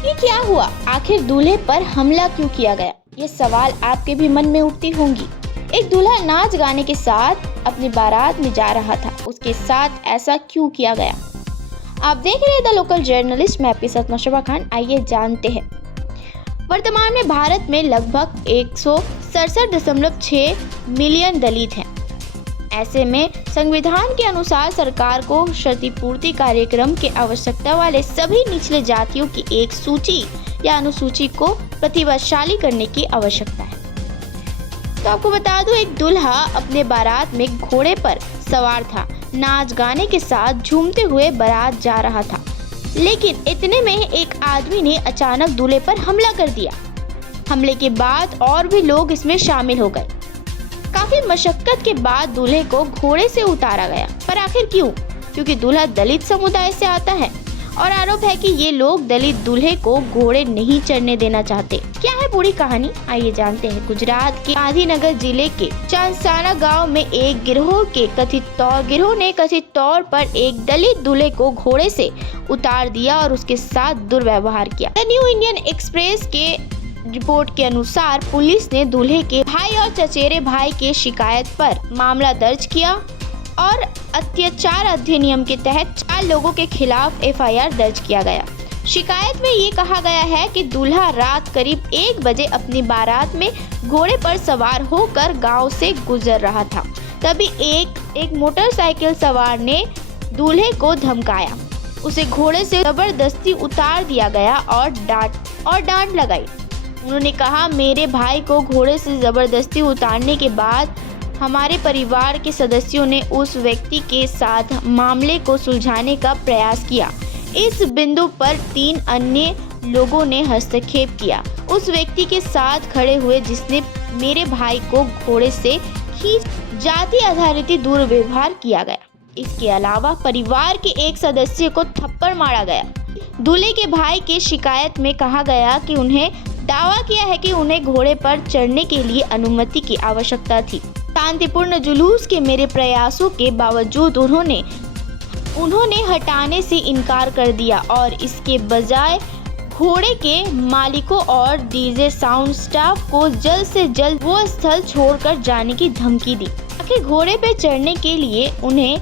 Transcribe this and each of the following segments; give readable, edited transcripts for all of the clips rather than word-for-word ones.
ये क्या हुआ? आखिर दूल्हे पर हमला क्यों किया गया? ये सवाल आपके भी मन में उठती होंगी। एक दूल्हा नाच गाने के साथ अपनी बारात में जा रहा था, उसके साथ ऐसा क्यों किया गया? आप देख रहे हैं द लोकल जर्नलिस्ट, मैं आपके साथ नौशबा खान। आइए जानते हैं। वर्तमान में भारत में लगभग 167.6 मिलियन दलित हैं। ऐसे में संविधान के अनुसार सरकार को क्षतिपूर्ति कार्यक्रम की आवश्यकता वाले सभी निचले जातियों की एक सूची या अनुसूची को प्रतिभाशाली करने की आवश्यकता है। तो आपको बता दूं, एक दूल्हा अपने बारात में घोड़े पर सवार था, नाच गाने के साथ झूमते हुए बारात जा रहा था। लेकिन इतने में एक आदमी ने अचानक दूल्हे पर हमला कर दिया। हमले के बाद और भी लोग इसमें शामिल हो गए। काफी मशक्कत के बाद दूल्हे को घोड़े से उतारा गया, पर आखिर क्यों? क्योंकि दूल्हा दलित समुदाय से आता है और आरोप है कि ये लोग दलित दूल्हे को घोड़े नहीं चढ़ने देना चाहते। क्या है पूरी कहानी, आइए जानते हैं। गुजरात के गांधीनगर जिले के चांसाना गांव में एक गिरोह ने कथित तौर पर एक दलित दूल्हे को घोड़े से उतार दिया और उसके साथ दुर्व्यवहार किया। द न्यू इंडियन एक्सप्रेस के रिपोर्ट के अनुसार पुलिस ने दूल्हे के भाई और चचेरे भाई के शिकायत पर मामला दर्ज किया और अत्याचार अधिनियम के तहत 4 लोगों के खिलाफ एफआईआर दर्ज किया गया। शिकायत में ये कहा गया है कि दूल्हा रात करीब 1 बजे अपनी बारात में घोड़े पर सवार होकर गांव से गुजर रहा था। तभी एक मोटरसाइकिल सवार ने दूल्हे को धमकाया। उसे घोड़े से जबरदस्ती उतार दिया गया और डांट लगाई। उन्होंने कहा, मेरे भाई को घोड़े से जबरदस्ती उतारने के बाद हमारे परिवार के सदस्यों ने उस व्यक्ति के साथ मामले को सुलझाने का प्रयास किया। इस बिंदु पर 3 अन्य लोगों ने हस्तक्षेप किया, उस व्यक्ति के साथ खड़े हुए जिसने मेरे भाई को घोड़े से खींच। जाति आधारित दुर्व्यवहार किया गया। इसके अलावा परिवार के एक सदस्य को थप्पड़ मारा गया। दूल्हे के भाई के शिकायत में कहा गया कि उन्हें दावा किया है कि उन्हें घोड़े पर चढ़ने के लिए अनुमति की आवश्यकता थी। शांतिपूर्ण जुलूस के मेरे प्रयासों के बावजूद उन्होंने हटाने से इनकार कर दिया और इसके बजाय घोड़े के मालिकों और डीजे साउंड स्टाफ को जल्द से जल्द वो स्थल छोड़कर जाने की धमकी दी। आखिर घोड़े पर चढ़ने के लिए उन्हें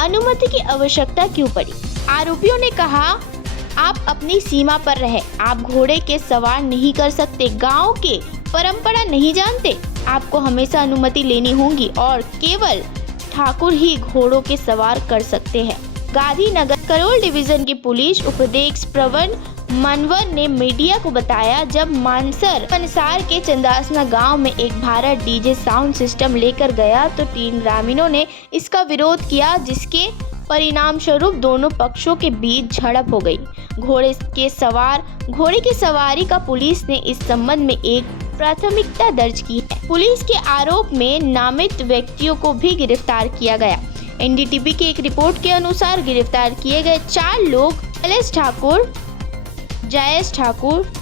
अनुमति की आवश्यकता क्यों पड़ी? आरोपियों ने कहा, आप अपनी सीमा पर रहे, आप घोड़े के सवार नहीं कर सकते, गांव के परंपरा नहीं जानते, आपको हमेशा अनुमति लेनी होगी और केवल ठाकुर ही घोड़ों के सवार कर सकते हैं। गांधीनगर करोल डिवीजन की पुलिस उपाधीक्षक प्रवीण मनवर ने मीडिया को बताया, जब मानसर पंसार के चंदासना गांव में एक भारत डीजे साउंड सिस्टम लेकर गया तो 3 ग्रामीणों ने इसका विरोध किया, जिसके परिणाम स्वरूप दोनों पक्षों के बीच झड़प हो गई। घोड़े की सवारी का पुलिस ने इस संबंध में एक प्राथमिकता दर्ज की है। पुलिस के आरोप में नामित व्यक्तियों को भी गिरफ्तार किया गया। एनडीटीवी की एक रिपोर्ट के अनुसार गिरफ्तार किए गए 4 लोग शैलेश ठाकुर, जयेश ठाकुर,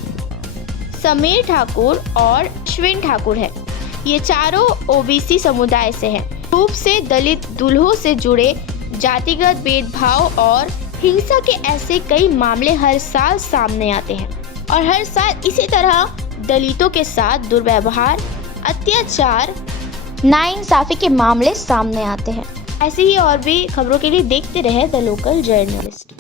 समीर ठाकुर और अश्विन ठाकुर है। ये चारों ओबीसी समुदाय से हैं। रूप से दलित दूल्हों से जुड़े जातिगत भेदभाव और हिंसा के ऐसे कई मामले हर साल सामने आते हैं और हर साल इसी तरह दलितों के साथ दुर्व्यवहार, अत्याचार, नाइंसाफी के मामले सामने आते हैं। ऐसे ही और भी खबरों के लिए देखते रहे द लोकल जर्नलिस्ट।